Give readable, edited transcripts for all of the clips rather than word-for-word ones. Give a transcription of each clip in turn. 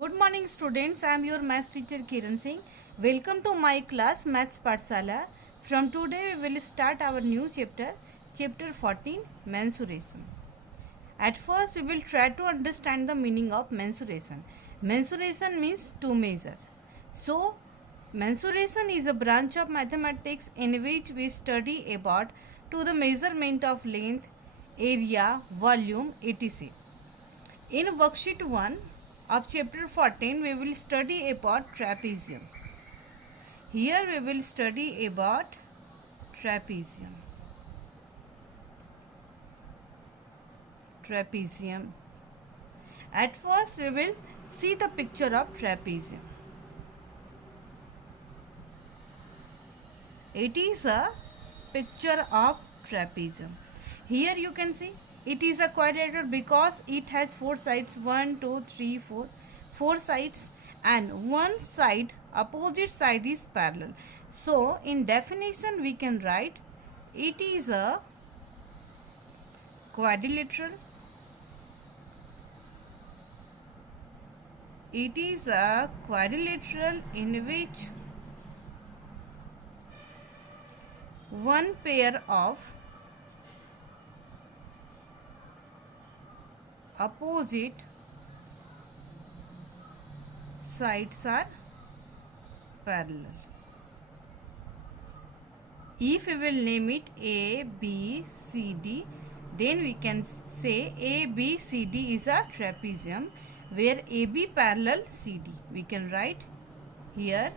Good morning students, I am your maths teacher Kiran Singh. Welcome to my class Maths Pathsala. From today we will start our new chapter, chapter 14, mensuration. At first we will try to understand the meaning of mensuration. Mensuration means to measure. So mensuration is a branch of mathematics in which we study about to the measurement of length, area, volume, etc. In worksheet 1 of chapter 14, we will study about trapezium. Here we will study about trapezium. Trapezium. At first, we will see the picture of trapezium. It is a picture of trapezium. Here you can see it is a quadrilateral because it has four sides 1, 2, 3, 4. Four sides and one side, opposite side is parallel. So in definition we can write it is a quadrilateral. It is a quadrilateral in which one pair of opposite sides are parallel. If we will name it A, B, C, D, then we can say A, B, C, D is a trapezium where AB parallel CD. We can write here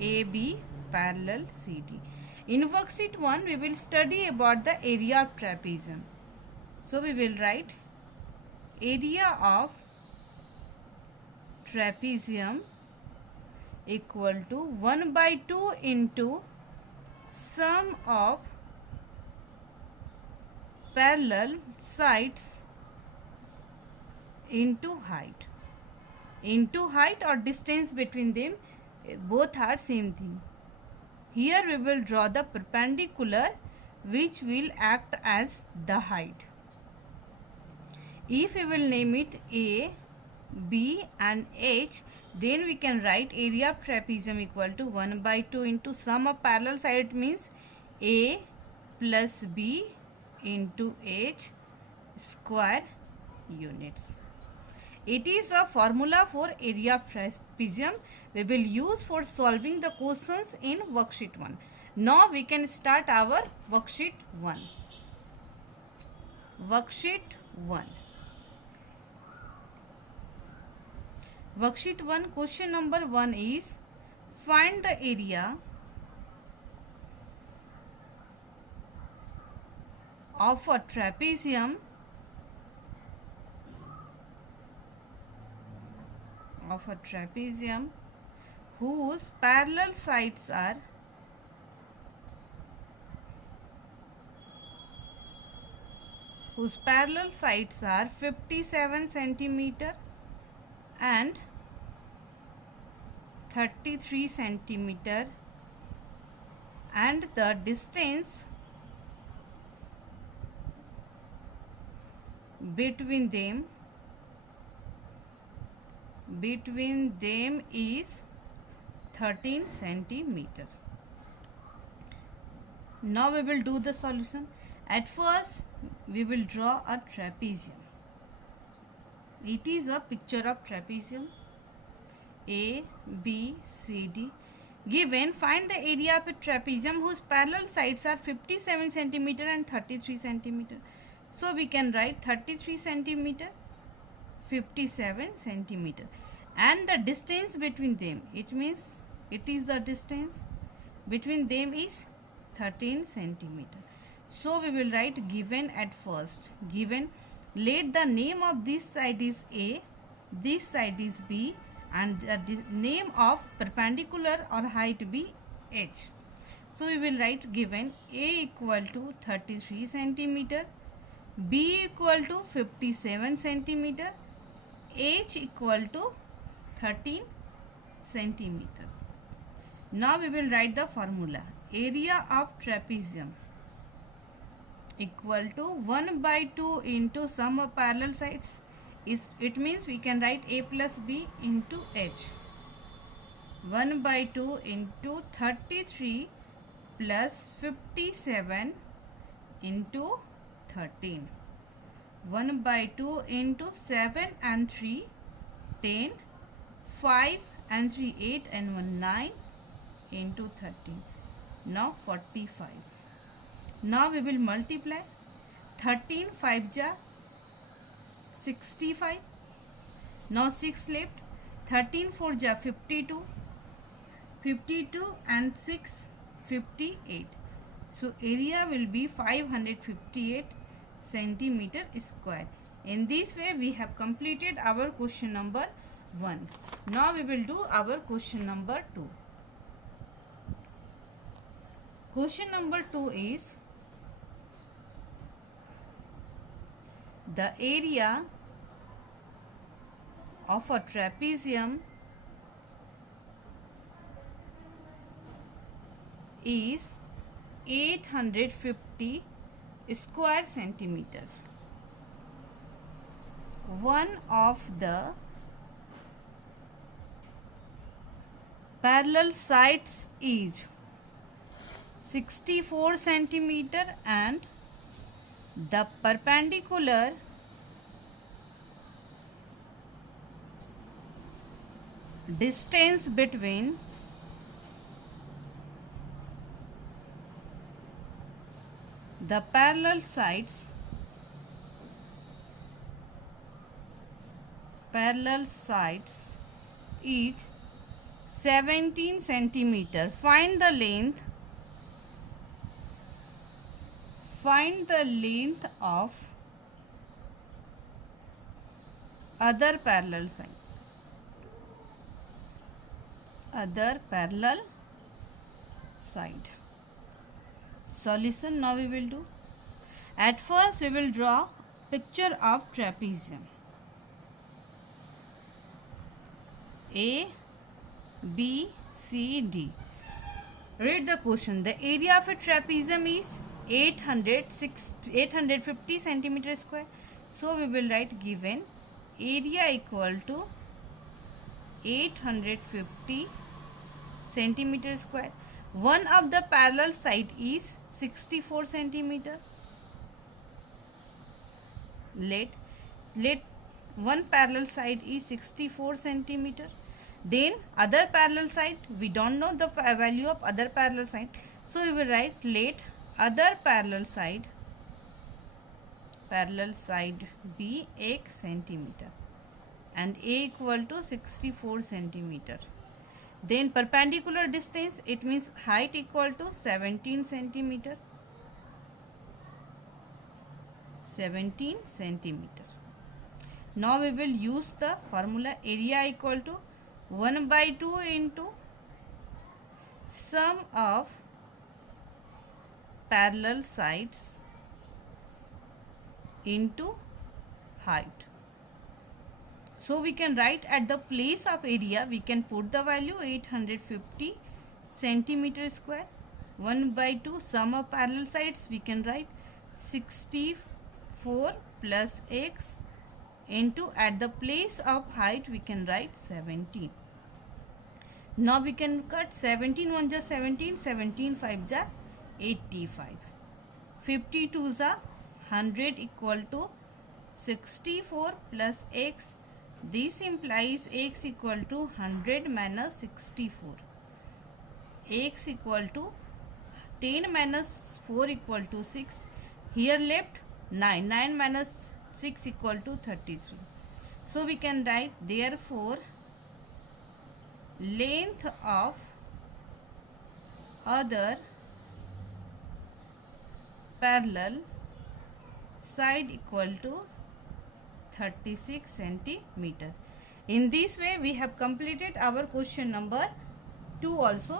AB parallel CD. In worksheet 1 we will study about the area of trapezium. So we will write area of trapezium equal to 1 by 2 into sum of parallel sides into height. Into height or distance between them, both are same thing. Here we will draw the perpendicular which will act as the height. If we will name it A, B and H, then we can write area of trapezium equal to 1 by 2 into sum of parallel side means A plus B into H square units. It is a formula for area of trapezium we will use for solving the questions in worksheet 1. Now we can start our worksheet 1. Worksheet 1. Worksheet 1 question number 1 is find the area of a trapezium whose parallel sides are 57 centimeter and 33 centimeter and the distance between them is 13 centimeter. Now we will do the solution. At first we will draw a trapezium. It is a picture of trapezium. A, B, C, D. Given, find the area of a trapezium whose parallel sides are 57 centimeter and 33 centimeter. So we can write 33 centimeter, 57 centimeter, and the distance between them. It means it is the distance between them is 13 centimeter. So we will write given at first. Given, let the name of this side is A, this side is B, and the name of perpendicular or height be H. So we will write given A equal to 33 centimeter, B equal to 57 centimeter, H equal to 13 centimeter. Now we will write the formula. Area of trapezium equal to 1 by 2 into sum of parallel sides is, it means we can write a plus b into h. 1 by 2 into 33 plus 57 into 13. 1 by 2 into 7 and 3, 10, 5 and 3, 8 and 1, 9 into 13. Now 45. Now we will multiply. 13 5 ja 65. Now 6 left. 13 4 ja 52. 52 and 6 58. So area will be 558 centimeter square. In this way we have completed our question number 1. Now we will do our question number 2. Question number 2 is the area of a trapezium is 850 square centimeter. One of the parallel sides is 64 centimeter and the perpendicular distance between the parallel sides is 17 centimeter. Find the length of other parallel side. Solution now we will do. At first we will draw picture of trapezium. A, B, C, D. Read the question. The area of a trapezium is 850 centimeter square. So we will write given area equal to 850 centimeter square. One of the parallel side is 64 centimeter. Let one parallel side is 64 centimeter. Then other parallel side, we don't know the value of other parallel side. So we will write let other parallel side be 8 centimeter and A equal to 64 centimeter. Then perpendicular distance, it means height equal to 17 centimeter. 17 centimeter. Now we will use the formula area equal to 1 by 2 into sum of parallel sides into height. So we can write at the place of area, we can put the value 850 centimeter square. 1 by 2 sum of parallel sides, we can write 64 plus x into at the place of height we can write 17. Now we can cut 17 1 ja 17, 17 5 ja 85. 52 ja 100 equal to 64 plus x. This implies x equal to 100 minus 64. X equal to 10 minus 4 equal to 6. Here left 9. 9 minus 6 equal to 33. So we can write therefore length of other parallel side equal to 36 centimeter. In this way we have completed our question number 2 also.